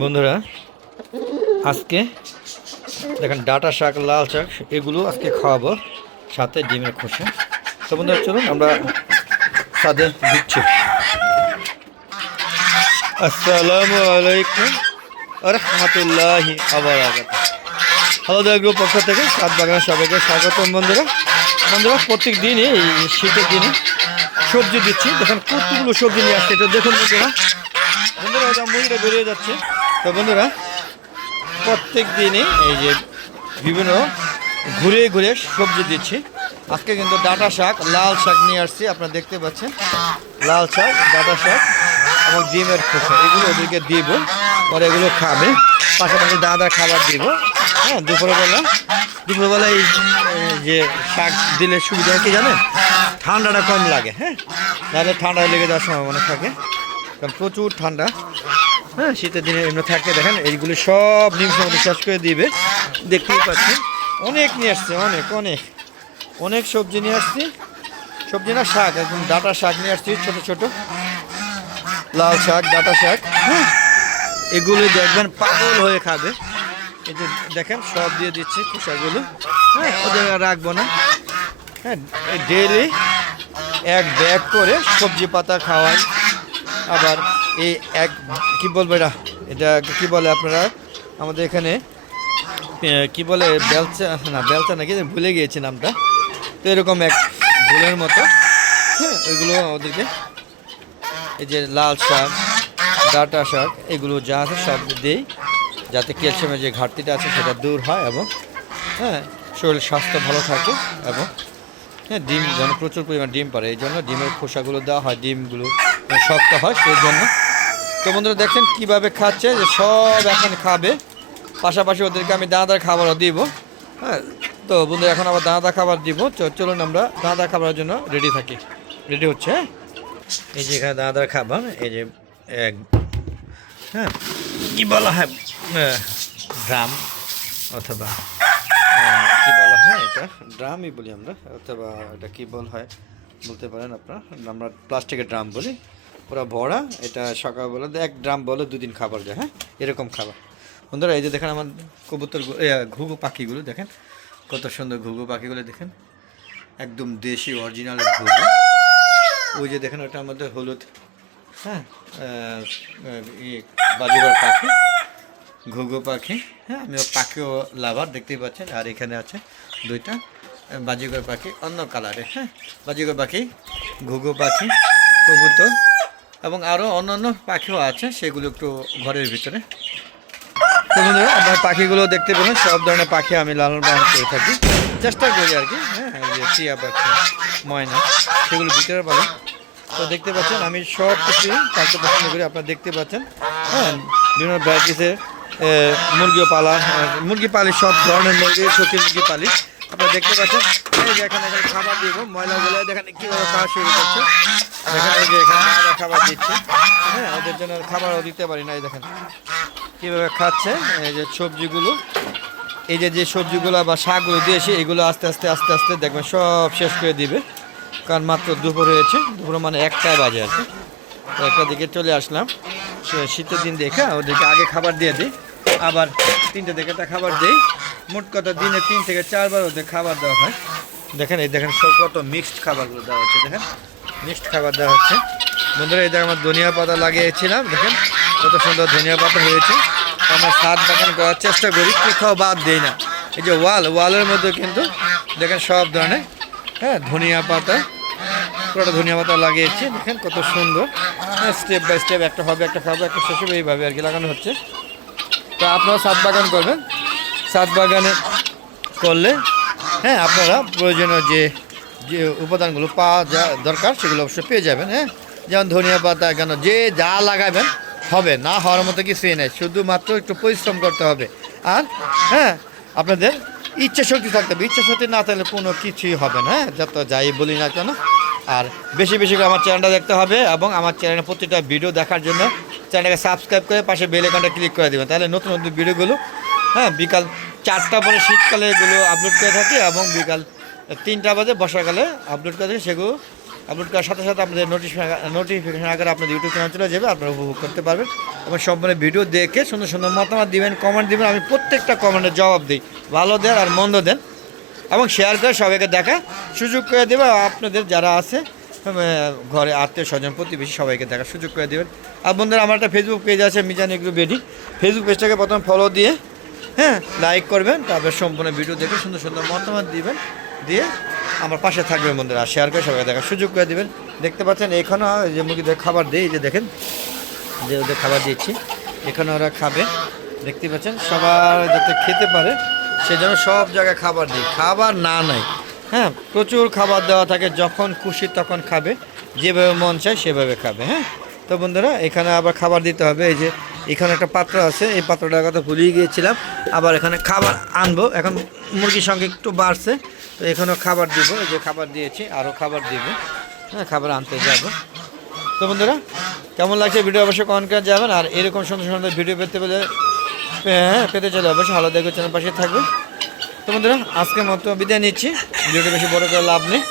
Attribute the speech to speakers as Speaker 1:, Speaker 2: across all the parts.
Speaker 1: বন্ধুরা, আজকে দেখেন ডাটা শাক, লাল শাক, এগুলো আজকে খাওয়াবো সাথে ডিমের খোসা। তো বন্ধুরা, চলুন আমরা সাদে দিচ্ছি। আসসালামু আলাইকুম রহমতুল্লাহি আবার আগত হ্যালো গ্রুপ পক্ষ থেকে সাত বাগানের সবাইকে স্বাগতম বন্ধুরা। বন্ধুরা, প্রত্যেক দিনই এই শীতের দিনে সবজি দিচ্ছি। দেখুন কতগুলো সবজি নিয়ে আসছে। এটা দেখুন বন্ধুরা। বন্ধুরা মুড়িটা বেরিয়ে যাচ্ছে। তো বন্ধুরা, প্রত্যেক দিনই এই যে বিভিন্ন ঘুরে ঘুরে সবজি দিচ্ছি। আজকে কিন্তু ডাটা শাক, লাল শাক নিয়ে আসছি, আপনারা দেখতে পাচ্ছেন। লাল শাক, ডাটা শাক এবং ডিমের খোসা, এগুলো ওদেরকে দিব, পরে এগুলো খাবে। পাশাপাশি দাদা খাবার দিব। হ্যাঁ দুপুরবেলা দুপুরবেলা এই যে শাক দিলে সুবিধা কি জানেন? ঠান্ডাটা কম লাগে হ্যাঁ? তাহলে ঠান্ডা লেগে যাওয়ার সম্ভাবনা থাকে। কারণ প্রচুর ঠান্ডা। হ্যাঁ শীতের দিনে এমনি থাকে দেখেন, এইগুলো সব নিমিষের মধ্যে শেষ করে দিবে। দেখতেই পাচ্ছেন, অনেক নিয়ে আসছে, অনেক অনেক। অনেক সবজি নিয়ে আসছি। সবজি না, শাক, একদম ডাটা শাক নিয়ে আসছি, ছোট ছোট। লাল শাক, ডাটা শাক। হ্যাঁ এগুলো দেখবেন পাগল হয়ে খাবে। এই যে দেখেন, সব দিয়ে দিচ্ছি খোসাগুলো। হ্যাঁ ওদের রাখব না। হ্যাঁ ডেলি এক ব্যাগ করে সবজি পাতা খাওয়াই। আবার এই এক, কি বলব এটা? এটা কি বলে আপনারা? আমাদের এখানে কি বলে, বেলচা, না, বেলচা নাকি ভুলে গিয়েছি নামটা। তো এরকম এক ভুলের মতো হ্যাঁ ওইগুলো ওদেরকে এই যে লাল শাক, ডাটা শাক, এগুলো যা আছে সব দিই, যাতে ক্যালসিয়ামের যে ঘাটতিটা আছে সেটা দূর হয় এবং হ্যাঁ শরীর স্বাস্থ্য ভালো থাকে এবং হ্যাঁ ডিম যেন প্রচুর পরিমাণ ডিম পারে। এই জন্য ডিমের খোসাগুলো দেওয়া হয়, ডিমগুলো শক্ত হয় সেই জন্য তো বন্ধুরা দেখছেন কীভাবে খাচ্ছে, যে সব এখন খাবে। পাশাপাশি ওদেরকে আমি দানাদার খাবারও দিব হ্যাঁ। তো বন্ধু এখন আবার দানাদার খাবার দিব। চলুন আমরা দানাদার খাবারের জন্য রেডি থাকি। রেডি হচ্ছে হ্যাঁ? এই যে এখানে দানাদার খাবার, এই যে এক হ্যাঁ কী বলা হয়? ড্রাম অথবা কি বলা হয় এটা? ড্রামই বলি আমরা, অথবা এটা কি বল হয়? বলতে পারেন আপনারা, আমরা প্লাস্টিকের ড্রাম বলি। পুরো ভরা এটা সকালবেলা এক ড্রাম বলে দুদিন খাবার যায় হ্যাঁ? এরকম খাবার। বন্ধুরা এই যে দেখেন আমার কবুতর ঘুঘু পাখিগুলো দেখেন? কত সুন্দর ঘুঘু পাখিগুলো দেখেন? একদম দেশি অরিজিনাল ঘুঘু। ওই যে দেখেন ওটা আমাদের হলুদ হ্যাঁ? আহ, ই বাজিবার পাখি ঘুঘু পাখি হ্যাঁ? আমি পাখিও লাভার দেখতেই পাচ্ছেন আর এখানে আছে দুইটা বাজিগর পাখি অন্য কালারে হ্যাঁ? বাজিগর পাখি ঘুঘু পাখি কবুতর এবং আরও অন্যান্য পাখিও আছে, সেগুলো একটু ঘরের ভিতরে। তো আপনার পাখিগুলো দেখতে পেলেন, সব ধরনের পাখি আমি লালন পালন করে থাকি। চেষ্টা করি আর কি হ্যাঁ এই যে টিয়া পাখি, ময়না, সেগুলো ভিতরে পালন। তো দেখতে পাচ্ছেন, আমি সব কিছু পালতে পছন্দ করি, আপনারা দেখতে পাচ্ছেন হ্যাঁ বিভিন্ন ভ্যারাইটিসের মুরগিও পালা মুরগি পালি, সব ধরনের মুরগি শৌখিন মুরগি পালি। আপনারা দেখতে পাচ্ছেন কীভাবে যে এখানে খাবার দিচ্ছে। হ্যাঁ ওদের জন্য খাবারও দিতে পারি না, এই দেখেন। কীভাবে খাচ্ছে, এই যে সবজিগুলো। এই যে যে সবজিগুলো বা শাকগুলো দিয়েছি, এগুলো আস্তে আস্তে আস্তে আস্তে দেখবেন সব শেষ করে দিবে। কারণ মাত্র দুপুর হয়েছে, দুপুর মানে একটায় বাজে কি। তো একটা দিকে চলে আসলাম। শীতের দিন দেখে ওদেরকে আগে খাবার দিয়ে দিই। আবার তিনটে দিকে একটা খাবার দিই। মোট কথা দিনে তিন থেকে চারবার ওদের খাবার দেওয়া হয়। দেখেন, এই দেখেন সব কত মিক্সড খাবারগুলো দেওয়া হচ্ছে, দেখেন। মিক্সড খাবার দেওয়া হচ্ছে। বন্ধুরা, এই দেখেন আমার ধনিয়া পাতা লাগিয়েছিলাম, দেখেন, কত সুন্দর ধনিয়া পাতা হয়েছে। আমরা সাত বাগান করার চেষ্টা করি, কোথাও বাদ দিই না। এই যে ওয়াল, ওয়ালের মধ্যে কিন্তু দেখেন সব ধরনের হ্যাঁ ধনিয়া পাতা পুরোটা ধনিয়া পাতা লাগিয়েছি, দেখেন কত সুন্দর। স্টেপ বাই স্টেপ একটা হবে, একটা খাবে, একটা শেষ হবে, এইভাবে আর কি লাগানো হচ্ছে। তো আপনারা সাত বাগান করবেন। সাত বাগানে করলে হ্যাঁ আপনারা প্রয়োজনীয় যে যে উপাদানগুলো পাওয়া যা দরকার, সেগুলো অবশ্যই পেয়ে যাবেন হ্যাঁ? যেমন ধনিয়া পাতা, কেন যে যা লাগাবেন, হবে। না হওয়ার মতো কিছুই নেই, শুধুমাত্র একটু পরিশ্রম করতে হবে। আর হ্যাঁ আপনাদের ইচ্ছা শক্তি থাকতে হবে। ইচ্ছা শক্তি না থাকলে কোনো কিছুই হবে না হ্যাঁ? যত যাই বলি না কেন। আর বেশি বেশি করে আমার চ্যানেলটা দেখতে হবে এবং আমার চ্যানেলের প্রতিটা ভিডিও দেখার জন্য চ্যানেলটাকে সাবস্ক্রাইব করে পাশে বেল আইকনটা ক্লিক করে দেবেন। তাহলে নতুন নতুন ভিডিওগুলো হ্যাঁ বিকাল চারটা পরে শীতকালে এগুলো আপলোড করে থাকি এবং বিকাল তিনটা বাজে, বর্ষাকালে আপলোড করে থাকি, সেগুলো আপলোড করার সাথে সাথে আপনাদের নোটিফিকেশন নোটিফিকেশন আকারে আপনাদের ইউটিউব চ্যানেল চলে যাবে, আপনারা উপভোগ করতে পারবেন। এবং সম্পূর্ণ ভিডিও দেখে সুন্দর সুন্দর মতামত দিবেন কমেন্ট দিবেন, আমি প্রত্যেকটা কমেন্টের জবাব দিই। ভালো দেন আর মন্দ দেন। এবং শেয়ার করে সবাইকে দেখা, সুযোগ করে দেবে, আপনাদের যারা আছে ঘরে আত্মীয় স্বজন, প্রতিবেশী, সবাইকে দেখার সুযোগ করে দেবেন। আর বন্ধুরা, আমার একটা ফেসবুক পেজ আছে মিজান এগুলো বেডি। ফেসবুক পেজটাকে প্রথম ফলো দিয়ে হ্যাঁ লাইক করবেন, তারপর সম্পূর্ণ ভিডিও দেখে সুন্দর সুন্দর মতামত দিবেন, দিয়ে আমার পাশে থাকবেন বন্ধুরা। আর শেয়ার করে সবাইকে দেখার সুযোগ করে দেবেন। দেখতে পাচ্ছেন, এখানেও যে মুরগিদের খাবার দিই যে দেখেন যে ওদের খাবার দিচ্ছি এখানে ওরা খাবে। দেখতে পাচ্ছেন সবার যাতে খেতে পারে সেজন্য সব জায়গায় খাবার দিই। খাবার না নাই। হ্যাঁ প্রচুর খাবার দেওয়া থাকে, যখন খুশি তখন খাবে। যেভাবে মন চায় সেভাবে খাবে হ্যাঁ? তো বন্ধুরা, এখানে আবার খাবার দিতে হবে, এই যে এখানে একটা পাত্র আছে, এই পাত্রটার কথা ভুলিয়ে গিয়েছিলাম। আবার এখানে খাবার আনব। এখন মুরগির সঙ্গে একটু বাড়ছে, তো এখানেও খাবার দিব। এই যে খাবার দিয়েছি, আরও খাবার দিব। হ্যাঁ খাবার আনতে যাব। তো বন্ধুরা, কেমন লাগছে ভিডিও? অবশ্যই কমেন্ট করে যাবেন আর এরকম সুন্দর সুন্দর ভিডিও পেতে পেলে হ্যাঁ পেতে চলে অবশ্যই ভালো দেখবে চ্যানেল পাশে থাকবে। তো বন্ধুরা আজকের মতো বিদায় নিচ্ছি। ভিডিওটা বেশি বড় করে লাভ নেই।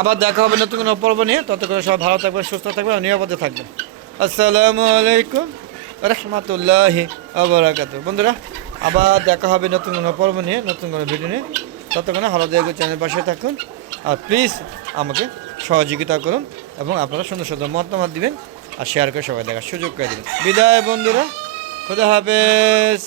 Speaker 1: আবার দেখা হবে নতুন কোনো পর্ব নিয়ে। তত করে সব ভালো থাকবে সুস্থ থাকবে আর নিরাপদে থাকবে আসসালামু আলাইকুম। রহমতুল্লাহি আবরাকাত বন্ধুরা, আবার দেখা হবে নতুন কোনো পর্ব নিয়ে, নতুন কোনো ভিডিও নিয়ে। ততক্ষণে দেখবে চ্যানেল পাশে থাকুন। আর প্লিজ আমাকে সহযোগিতা করুন এবং আপনারা সুন্দর সুন্দর মতামত দিবেন আর শেয়ার করে সবাই দেখার সুযোগ করে দেবেন। বিদায় বন্ধুরা, খুদা হাফেজ।